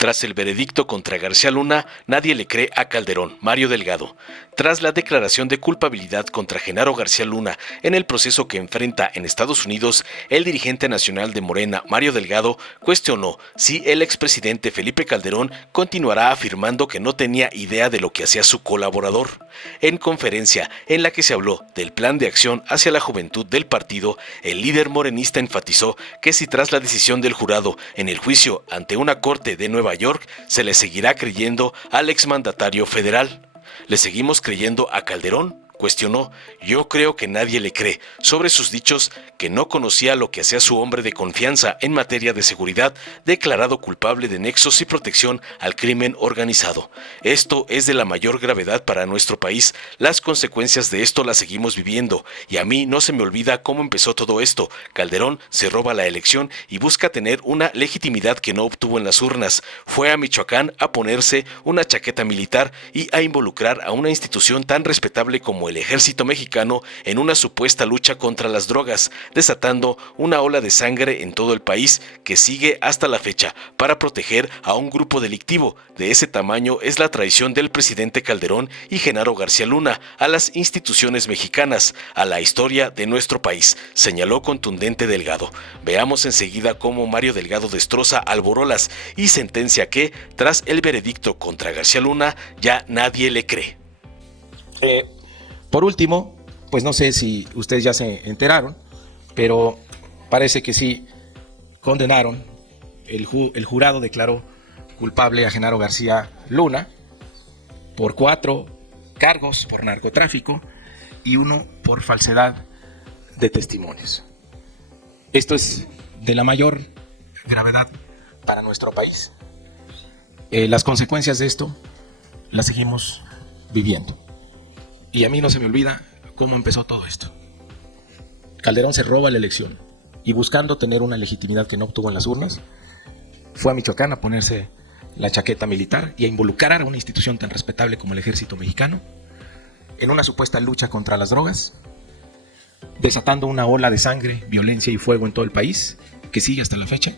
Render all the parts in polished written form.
Tras el veredicto contra García Luna, nadie le cree a Calderón. Mario Delgado. Tras la declaración de culpabilidad contra Genaro García Luna en el proceso que enfrenta en Estados Unidos, el dirigente nacional de Morena, Mario Delgado, cuestionó si el expresidente Felipe Calderón continuará afirmando que no tenía idea de lo que hacía su colaborador. En conferencia en la que se habló del plan de acción hacia la juventud del partido, el líder morenista enfatizó que si tras la decisión del jurado en el juicio ante una corte de Nueva York se le seguirá creyendo al exmandatario federal. ¿Le seguimos creyendo a Calderón?, cuestionó. Yo creo que nadie le cree sobre sus dichos que no conocía lo que hacía su hombre de confianza en materia de seguridad, declarado culpable de nexos y protección al crimen organizado. Esto es de la mayor gravedad para nuestro país. Las consecuencias de esto las seguimos viviendo y a mí no se me olvida cómo empezó todo esto. Calderón se roba la elección y busca tener una legitimidad que no obtuvo en las urnas. Fue a Michoacán a ponerse una chaqueta militar y a involucrar a una institución tan respetable como el ejército mexicano en una supuesta lucha contra las drogas, desatando una ola de sangre en todo el país que sigue hasta la fecha para proteger a un grupo delictivo. De ese tamaño es la traición del presidente Calderón y Genaro García Luna a las instituciones mexicanas, a la historia de nuestro país, señaló contundente Delgado. Veamos enseguida cómo Mario Delgado destroza Alborolas y sentencia que, tras el veredicto contra García Luna, ya nadie le cree. Por último, pues no sé si ustedes ya se enteraron, pero parece que sí condenaron, el jurado declaró culpable a Genaro García Luna por 4 cargos por narcotráfico y 1 por falsedad de testimonios. Esto es de la mayor gravedad para nuestro país. Las consecuencias de esto las seguimos viviendo. Y a mí no se me olvida cómo empezó todo esto. Calderón se roba la elección y buscando tener una legitimidad que no obtuvo en las urnas, fue a Michoacán a ponerse la chaqueta militar y a involucrar a una institución tan respetable como el ejército mexicano en una supuesta lucha contra las drogas, desatando una ola de sangre, violencia y fuego en todo el país, que sigue hasta la fecha.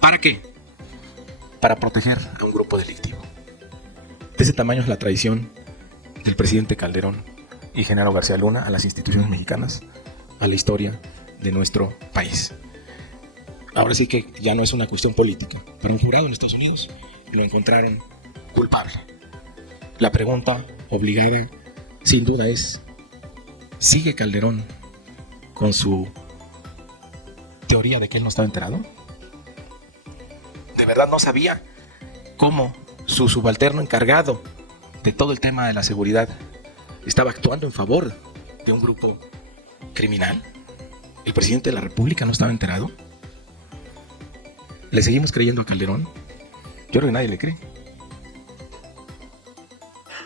¿Para qué? Para proteger a un grupo delictivo. De ese tamaño es la traición del presidente Calderón y Genaro García Luna a las instituciones mexicanas, a la historia de nuestro país. Ahora sí que ya no es una cuestión política. Para un jurado en Estados Unidos lo encontraron culpable. La pregunta obligada, sin duda, es: ¿sigue Calderón con su teoría de que él no estaba enterado? ¿De verdad no sabía cómo su subalterno encargado de todo el tema de la seguridad estaba actuando en favor de un grupo criminal? ¿El presidente de la República no estaba enterado? ¿Le seguimos creyendo a Calderón? Yo creo que nadie le cree.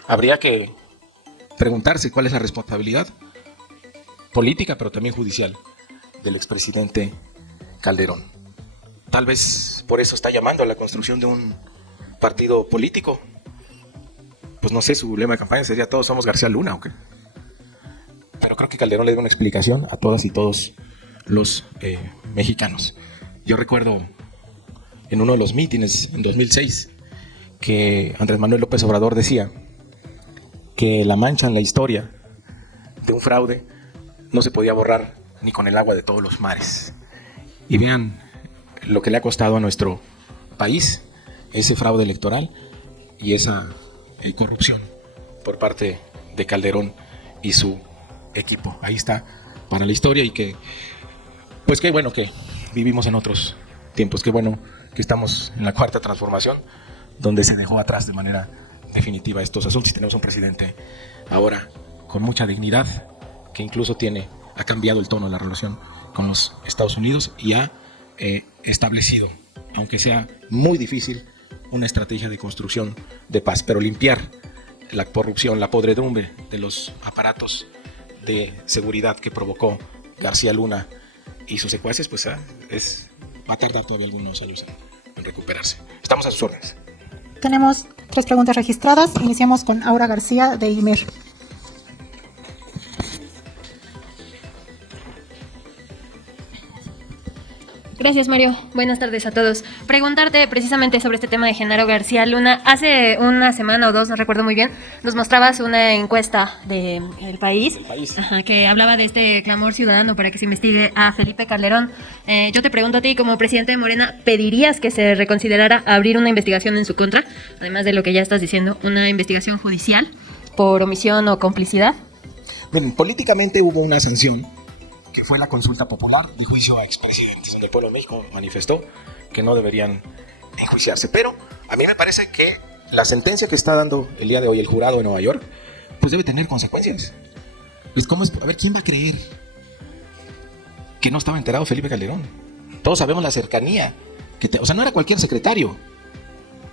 Habría que preguntarse cuál es la responsabilidad política, pero también judicial, del expresidente Calderón. Tal vez por eso está llamando a la construcción de un partido político. Pues no sé, su lema de campaña sería "todos somos García Luna", ¿o qué? Pero creo que Calderón le dio una explicación a todas y todos los mexicanos. Yo recuerdo en uno de los mítines en 2006 que Andrés Manuel López Obrador decía que la mancha en la historia de un fraude no se podía borrar ni con el agua de todos los mares. Y vean lo que le ha costado a nuestro país ese fraude electoral y esa corrupción por parte de Calderón y su equipo. Ahí está para la historia y que, pues qué bueno que vivimos en otros tiempos, qué bueno que estamos en la cuarta transformación, donde se dejó atrás de manera definitiva estos asuntos y tenemos un presidente ahora con mucha dignidad que incluso ha cambiado el tono de la relación con los Estados Unidos y ha establecido, aunque sea muy difícil, una estrategia de construcción de paz, pero limpiar la corrupción, la podredumbre de los aparatos de seguridad que provocó García Luna y sus secuaces, pues va a tardar todavía algunos años en recuperarse. Estamos a sus órdenes. Tenemos 3 preguntas registradas. Iniciamos con Aura García de IMER. Gracias, Mario. Buenas tardes a todos. Preguntarte precisamente sobre este tema de Genaro García Luna. Hace una semana o dos, no recuerdo muy bien, nos mostrabas una encuesta de El País, ajá, que hablaba de este clamor ciudadano para que se investigue a Felipe Calderón. Yo te pregunto a ti, como presidente de Morena, ¿pedirías que se reconsiderara abrir una investigación en su contra? Además de lo que ya estás diciendo, una investigación judicial por omisión o complicidad. Miren, políticamente hubo una sanción que fue la consulta popular de juicio a expresidentes, donde el pueblo de México manifestó que no deberían enjuiciarse. Pero a mí me parece que la sentencia que está dando el día de hoy el jurado de Nueva York, pues debe tener consecuencias. Pues ¿cómo es? A ver, ¿quién va a creer que no estaba enterado Felipe Calderón? Todos sabemos la cercanía, o sea, no era cualquier secretario,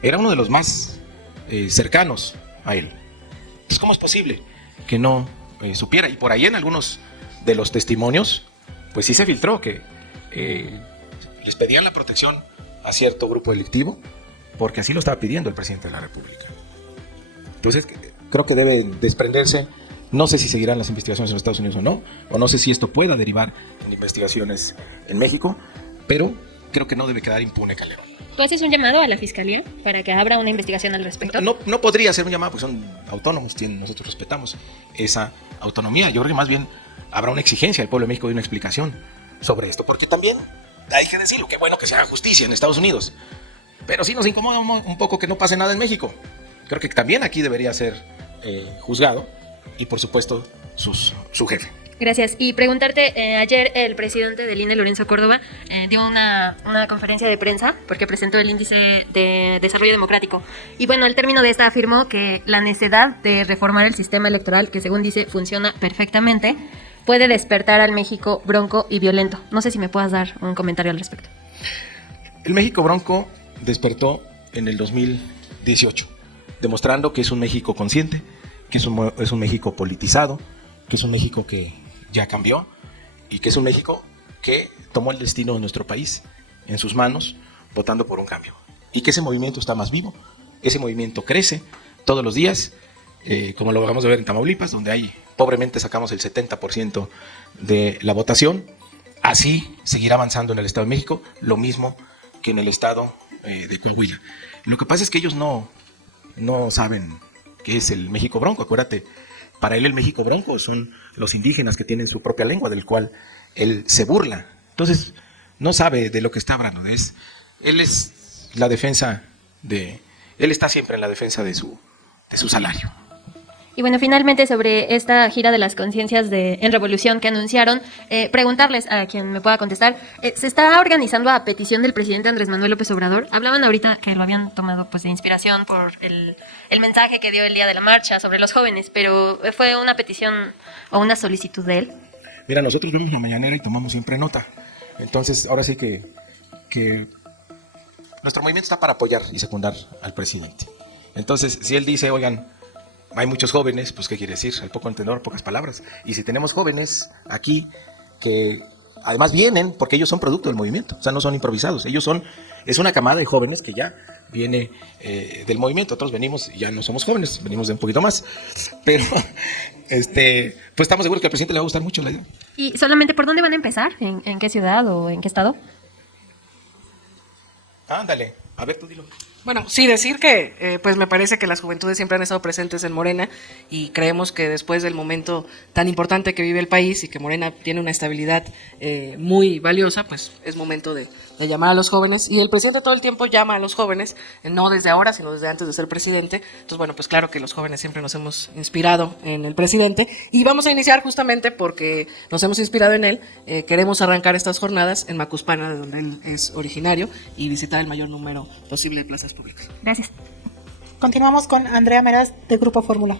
era uno de los más cercanos a él. Entonces, ¿cómo es posible que no supiera? Y por ahí en algunos de los testimonios, pues sí se filtró que les pedían la protección a cierto grupo delictivo, porque así lo estaba pidiendo el presidente de la República. Entonces, creo que debe desprenderse, no sé si seguirán las investigaciones en los Estados Unidos o no sé si esto pueda derivar en investigaciones en México, pero creo que no debe quedar impune Calderón. ¿Tú haces un llamado a la Fiscalía para que abra una investigación al respecto? No podría hacer un llamado porque son autónomos, nosotros respetamos esa autonomía. Yo creo que más bien habrá una exigencia del pueblo de México de una explicación sobre esto, porque también hay que decirlo, qué bueno que se haga justicia en Estados Unidos, pero sí nos incomoda un poco que no pase nada en México. Creo que también aquí debería ser juzgado y por supuesto su jefe. Gracias. Y preguntarte, ayer el presidente del INE, Lorenzo Córdoba, dio una conferencia de prensa porque presentó el índice de desarrollo democrático. Y bueno, al término de esta afirmó que la necesidad de reformar el sistema electoral, que según dice funciona perfectamente, puede despertar al México bronco y violento. No sé si me puedas dar un comentario al respecto. El México bronco despertó en el 2018, demostrando que es un México consciente, que es un México politizado, que es un México que ya cambió y que es un México que tomó el destino de nuestro país en sus manos, votando por un cambio. Y que ese movimiento está más vivo, ese movimiento crece todos los días, como lo acabamos de ver en Tamaulipas, donde ahí pobremente sacamos el 70% de la votación. Así seguirá avanzando en el Estado de México, lo mismo que en el Estado de Coahuila. Lo que pasa es que ellos no saben qué es el México bronco. Acuérdate, para él el México bronco son los indígenas que tienen su propia lengua, del cual él se burla. Entonces, no sabe de lo que está hablando. Él está siempre en la defensa de su salario. Y bueno, finalmente sobre esta gira de las conciencias en Revolución que anunciaron, preguntarles a quien me pueda contestar, ¿se está organizando a petición del presidente Andrés Manuel López Obrador? Hablaban ahorita que lo habían tomado pues de inspiración por el mensaje que dio el día de la marcha sobre los jóvenes, pero ¿fue una petición o una solicitud de él? Mira, nosotros vemos la mañanera y tomamos siempre nota. Entonces, ahora sí que nuestro movimiento está para apoyar y secundar al presidente. Entonces, si él dice, oigan, hay muchos jóvenes, pues ¿qué quiere decir? Al poco entendedor, pocas palabras. Y si tenemos jóvenes aquí que además vienen, porque ellos son producto del movimiento, o sea, no son improvisados, es una camada de jóvenes que ya viene del movimiento. Otros venimos, ya no somos jóvenes, venimos de un poquito más, pero pues estamos seguros que al presidente le va a gustar mucho la idea. ¿Y solamente por dónde van a empezar? ¿En qué ciudad o en qué estado? Ándale, a ver, tú dilo. Bueno, sí, decir que pues me parece que las juventudes siempre han estado presentes en Morena y creemos que después del momento tan importante que vive el país y que Morena tiene una estabilidad muy valiosa, pues es momento de llamar a los jóvenes, y el presidente todo el tiempo llama a los jóvenes, no desde ahora, sino desde antes de ser presidente. Entonces, bueno, pues claro que los jóvenes siempre nos hemos inspirado en el presidente y vamos a iniciar justamente porque nos hemos inspirado en él. Queremos arrancar estas jornadas en Macuspana, de donde él es originario, y visitar el mayor número posible de plazas públicas. Gracias. Continuamos con Andrea Meraz, de Grupo Fórmula.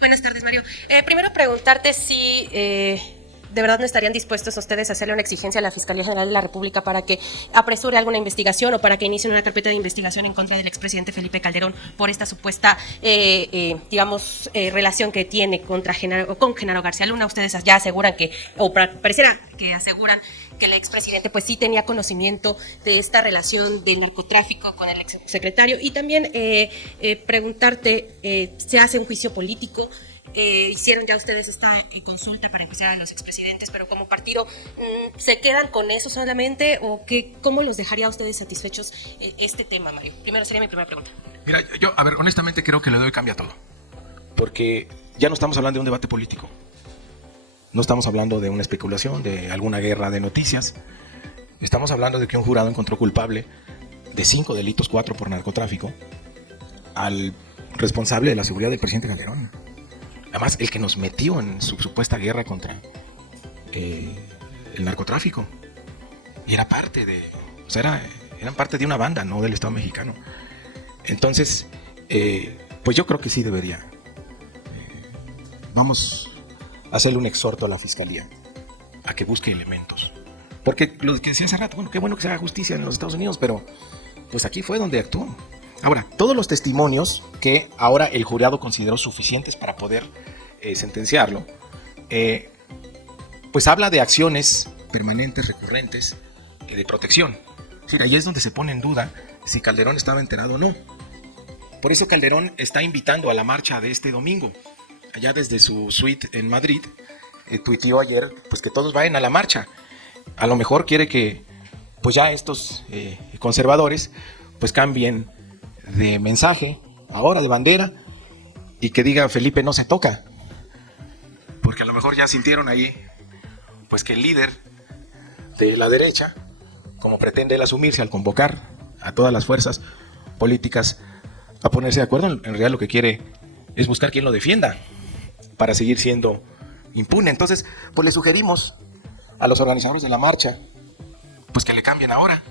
Buenas tardes, Mario. Primero preguntarte si de verdad no estarían dispuestos ustedes a hacerle una exigencia a la Fiscalía General de la República para que apresure alguna investigación o para que inicien una carpeta de investigación en contra del expresidente Felipe Calderón por esta supuesta, relación que tiene con Genaro García Luna. Ustedes ya aseguran pareciera que aseguran que el expresidente pues sí tenía conocimiento de esta relación del narcotráfico con el exsecretario. Y también preguntarte, se hace un juicio político hicieron ya ustedes esta consulta para empezar a los expresidentes, pero como partido, ¿se quedan con eso solamente o cómo los dejaría a ustedes satisfechos este tema, Mario? Primero sería mi primera pregunta. Mira, yo, a ver, honestamente creo que le doy cambia todo. Porque ya no estamos hablando de un debate político. No estamos hablando de una especulación, de alguna guerra de noticias. Estamos hablando de que un jurado encontró culpable de 5 delitos, 4 por narcotráfico, al responsable de la seguridad del presidente Calderón. Además, el que nos metió en su supuesta guerra contra el narcotráfico. Y era parte de... O sea, eran parte de una banda, no del Estado mexicano. Entonces, pues yo creo que sí debería. Vamos a hacerle un exhorto a la Fiscalía a que busque elementos. Porque lo que decía hace rato, bueno, qué bueno que se haga justicia en los Estados Unidos, pero pues aquí fue donde actuó. Ahora, todos los testimonios que ahora el jurado consideró suficientes para poder sentenciarlo, pues habla de acciones permanentes, recurrentes, de protección. Es decir, ahí es donde se pone en duda si Calderón estaba enterado o no. Por eso Calderón está invitando a la marcha de este domingo. Allá desde su suite en Madrid, tuiteó ayer pues que todos vayan a la marcha. A lo mejor quiere que pues ya estos conservadores pues cambien de mensaje, ahora de bandera, y que diga Felipe no se toca. Porque a lo mejor ya sintieron ahí pues que el líder de la derecha, como pretende él asumirse al convocar a todas las fuerzas políticas a ponerse de acuerdo, en realidad lo que quiere es buscar quien lo defienda para seguir siendo impune. Entonces, pues le sugerimos a los organizadores de la marcha pues que le cambien ahora,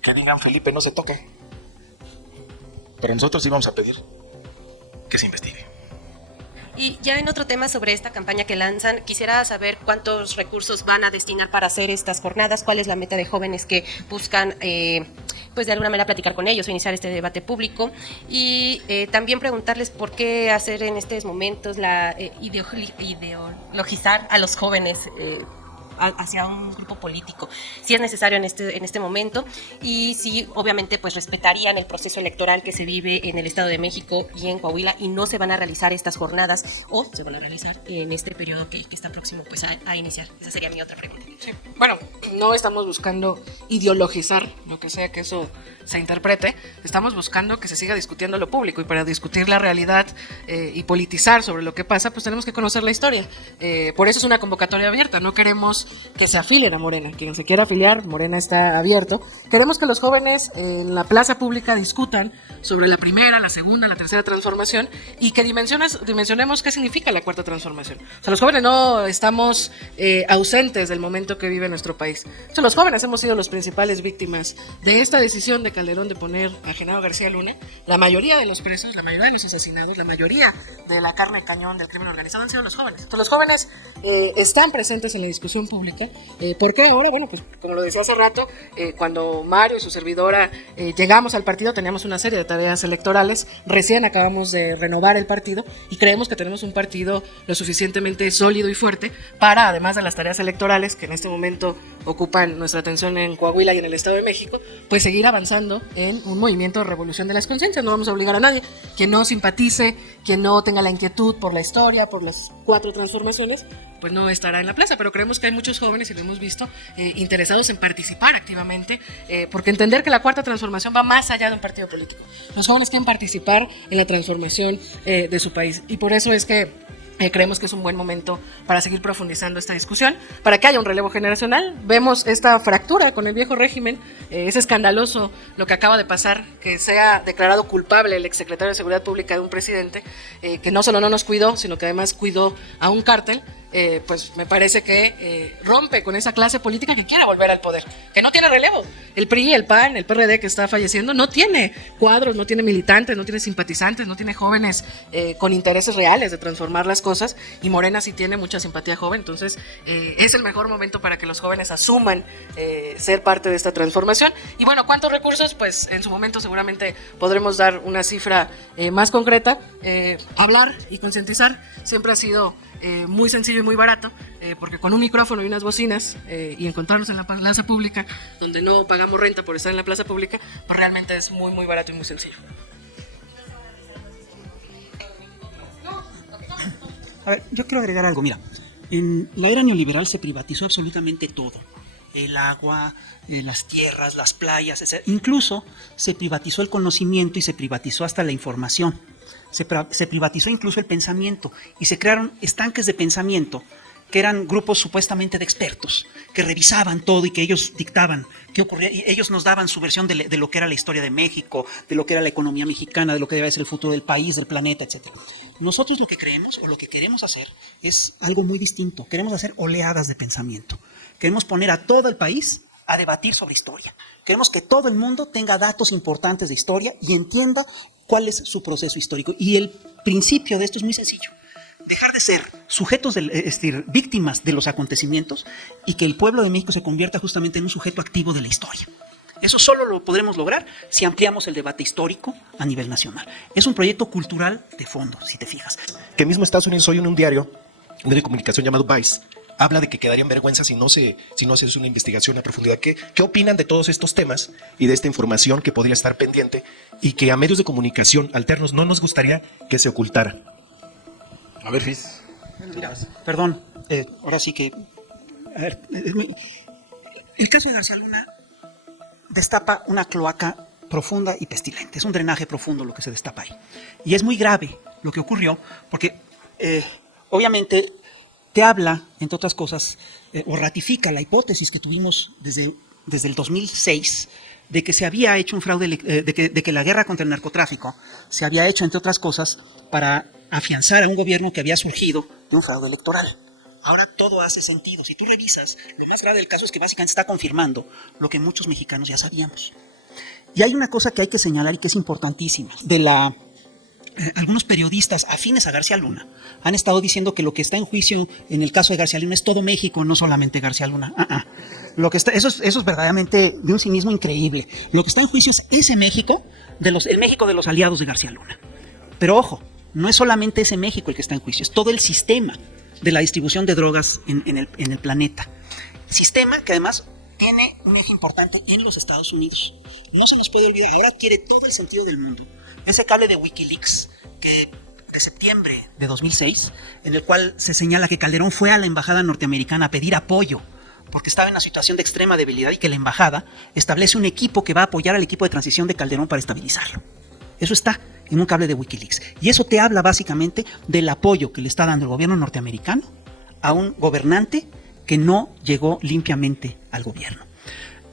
que digan Felipe no se toca. Pero nosotros sí vamos a pedir que se investigue. Y ya en otro tema sobre esta campaña que lanzan, quisiera saber cuántos recursos van a destinar para hacer estas jornadas, cuál es la meta de jóvenes que buscan, pues de alguna manera platicar con ellos o iniciar este debate público. Y también preguntarles por qué hacer en estos momentos ideologizar a los jóvenes hacia un grupo político, si es necesario en este momento, y si obviamente pues respetarían el proceso electoral que se vive en el Estado de México y en Coahuila, y no se van a realizar estas jornadas o se van a realizar en este periodo que está próximo pues a iniciar. Esa sería mi otra pregunta. Sí. Bueno, no estamos buscando ideologizar, lo que sea que eso se interprete, estamos buscando que se siga discutiendo lo público, y para discutir la realidad y politizar sobre lo que pasa, pues tenemos que conocer la historia. Por eso es una convocatoria abierta, no queremos que se afilien a Morena. Quien se quiera afiliar, Morena está abierto. Queremos que los jóvenes en la plaza pública discutan sobre la primera, la segunda, la tercera transformación, y que dimensionemos qué significa la cuarta transformación. O sea, los jóvenes no estamos ausentes del momento que vive nuestro país. O sea, los jóvenes hemos sido los principales víctimas de esta decisión de Calderón de poner a Genaro García Luna. La mayoría de los presos, la mayoría de los asesinados, la mayoría de la carne de cañón del crimen organizado han sido los jóvenes. Entonces, los jóvenes están presentes en la discusión pública. ¿Por qué ahora? Bueno, pues como lo decía hace rato, cuando Mario y su servidora llegamos al partido, teníamos una serie de tareas electorales. Recién acabamos de renovar el partido y creemos que tenemos un partido lo suficientemente sólido y fuerte para, además de las tareas electorales que en este momento ocupan nuestra atención en Coahuila y en el Estado de México, pues seguir avanzando en un movimiento de revolución de las conciencias. No vamos a obligar a nadie. Quien no simpatice, quien no tenga la inquietud por la historia, por las 4 transformaciones, pues no estará en la plaza. Pero creemos que hay muchos jóvenes, y lo hemos visto, interesados en participar activamente, porque entender que la cuarta transformación va más allá de un partido político. Los jóvenes quieren participar en la transformación de su país, y por eso es que creemos que es un buen momento para seguir profundizando esta discusión, para que haya un relevo generacional. Vemos esta fractura con el viejo régimen. Es escandaloso lo que acaba de pasar, que sea declarado culpable el exsecretario de Seguridad Pública de un presidente que no solo no nos cuidó, sino que además cuidó a un cártel. Pues me parece que rompe con esa clase política que quiere volver al poder, que no tiene relevo. El PRI, el PAN, el PRD que está falleciendo no tiene cuadros, no tiene militantes, no tiene simpatizantes, no tiene jóvenes con intereses reales de transformar las cosas, y Morena sí tiene mucha simpatía joven. Entonces es el mejor momento para que los jóvenes asuman ser parte de esta transformación. Y bueno, ¿cuántos recursos? Pues en su momento seguramente podremos dar una cifra más concreta. Hablar y concientizar siempre ha sido muy sencillo y muy barato, porque con un micrófono y unas bocinas y encontrarnos en la plaza pública, donde no pagamos renta por estar en la plaza pública, pues realmente es muy, muy barato y muy sencillo. A ver, yo quiero agregar algo. Mira, en la era neoliberal se privatizó absolutamente todo. El agua, las tierras, las playas, etc. Incluso se privatizó el conocimiento y se privatizó hasta la información. Se privatizó incluso el pensamiento y se crearon estanques de pensamiento que eran grupos supuestamente de expertos, que revisaban todo y que ellos dictaban qué ocurría, y ellos nos daban su versión de lo que era la historia de México, de lo que era la economía mexicana, de lo que debe ser el futuro del país, del planeta, etc. Nosotros lo que creemos o lo que queremos hacer es algo muy distinto. Queremos hacer oleadas de pensamiento. Queremos poner a todo el país a debatir sobre historia. Queremos que todo el mundo tenga datos importantes de historia y entienda cuál es su proceso histórico. Y el principio de esto es muy sencillo. Dejar de ser sujetos, víctimas de los acontecimientos y que el pueblo de México se convierta justamente en un sujeto activo de la historia. Eso solo lo podremos lograr si ampliamos el debate histórico a nivel nacional. Es un proyecto cultural de fondo, si te fijas. Que mismo Estados Unidos hoy en un medio de comunicación llamado Vice, habla de que quedarían vergüenza si no se hace una investigación a profundidad. ¿Qué opinan de todos estos temas y de esta información que podría estar pendiente y que a medios de comunicación alternos no nos gustaría que se ocultara? A ver, Fis. Perdón, ahora sí que... A ver, el caso de García Luna destapa una cloaca profunda y pestilente. Es un drenaje profundo lo que se destapa ahí. Y es muy grave lo que ocurrió porque obviamente te habla, entre otras cosas, o ratifica la hipótesis que tuvimos desde el 2006 de que se había hecho un fraude, de que la guerra contra el narcotráfico se había hecho, entre otras cosas, para afianzar a un gobierno que había surgido de un fraude electoral. Ahora todo hace sentido. Si tú revisas, lo más grave del caso es que básicamente está confirmando lo que muchos mexicanos ya sabíamos. Y hay una cosa que hay que señalar y que es importantísima. Algunos periodistas afines a García Luna han estado diciendo que lo que está en juicio en el caso de García Luna es todo México, no solamente García Luna. Lo que está, eso es verdaderamente de un cinismo increíble. Lo que está en juicio es ese México, el México de los aliados de García Luna. Pero ojo, no es solamente ese México el que está en juicio, es todo el sistema de la distribución de drogas en el planeta. Sistema que además tiene un eje importante en los Estados Unidos. No se nos puede olvidar, ahora adquiere todo el sentido del mundo. Ese cable de Wikileaks de septiembre de 2006, en el cual se señala que Calderón fue a la embajada norteamericana a pedir apoyo porque estaba en una situación de extrema debilidad y que la embajada establece un equipo que va a apoyar al equipo de transición de Calderón para estabilizarlo. Eso está en un cable de Wikileaks. Y eso te habla básicamente del apoyo que le está dando el gobierno norteamericano a un gobernante que no llegó limpiamente al gobierno.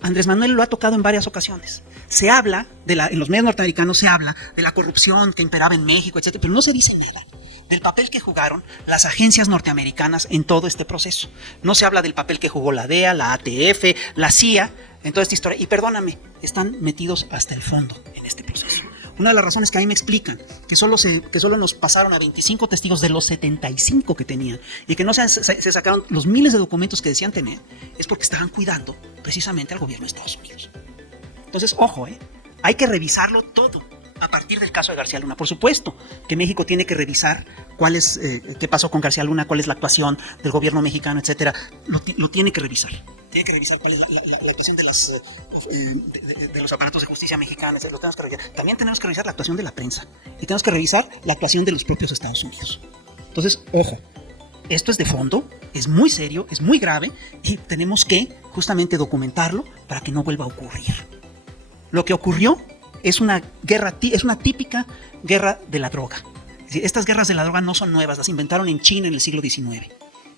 Andrés Manuel lo ha tocado en varias ocasiones. Se habla, en los medios norteamericanos se habla de la corrupción que imperaba en México, etc., pero no se dice nada del papel que jugaron las agencias norteamericanas en todo este proceso. No se habla del papel que jugó la DEA, la ATF, la CIA en toda esta historia. Y perdóname, están metidos hasta el fondo en este proceso. Una de las razones que a mí me explican que solo nos pasaron a 25 testigos de los 75 que tenían y que no se sacaron los miles de documentos que decían tener es porque estaban cuidando precisamente al gobierno de Estados Unidos. Entonces, ojo, hay que revisarlo todo a partir del caso de García Luna. Por supuesto que México tiene que revisar qué pasó con García Luna, cuál es la actuación del gobierno mexicano, etcétera. Lo tiene que revisar. Tiene que revisar cuál es la actuación de los aparatos de justicia mexicanos. Lo tenemos que revisar. También tenemos que revisar la actuación de la prensa. Y tenemos que revisar la actuación de los propios Estados Unidos. Entonces, ojo, esto es de fondo, es muy serio, es muy grave y tenemos que justamente documentarlo para que no vuelva a ocurrir. Lo que ocurrió es una típica guerra de la droga. Es decir, estas guerras de la droga no son nuevas, las inventaron en China en el siglo XIX.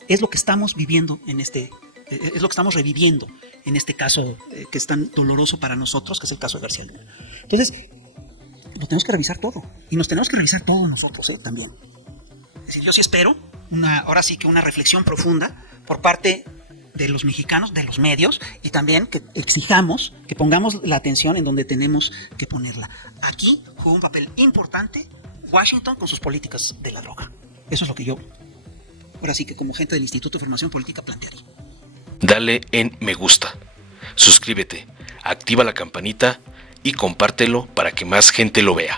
Es lo que estamos viviendo es lo que estamos reviviendo en este caso que es tan doloroso para nosotros, que es el caso de García Luna. Entonces, lo tenemos que revisar todo. Y nos tenemos que revisar todo nosotros también. Es decir, yo sí espero ahora sí que una reflexión profunda por parte de los mexicanos, de los medios, y también que exijamos, que pongamos la atención en donde tenemos que ponerla. Aquí juega un papel importante Washington con sus políticas de la droga. Eso es lo que yo, ahora sí que como gente del Instituto de Formación Política, plantearía. Dale en me gusta, suscríbete, activa la campanita y compártelo para que más gente lo vea.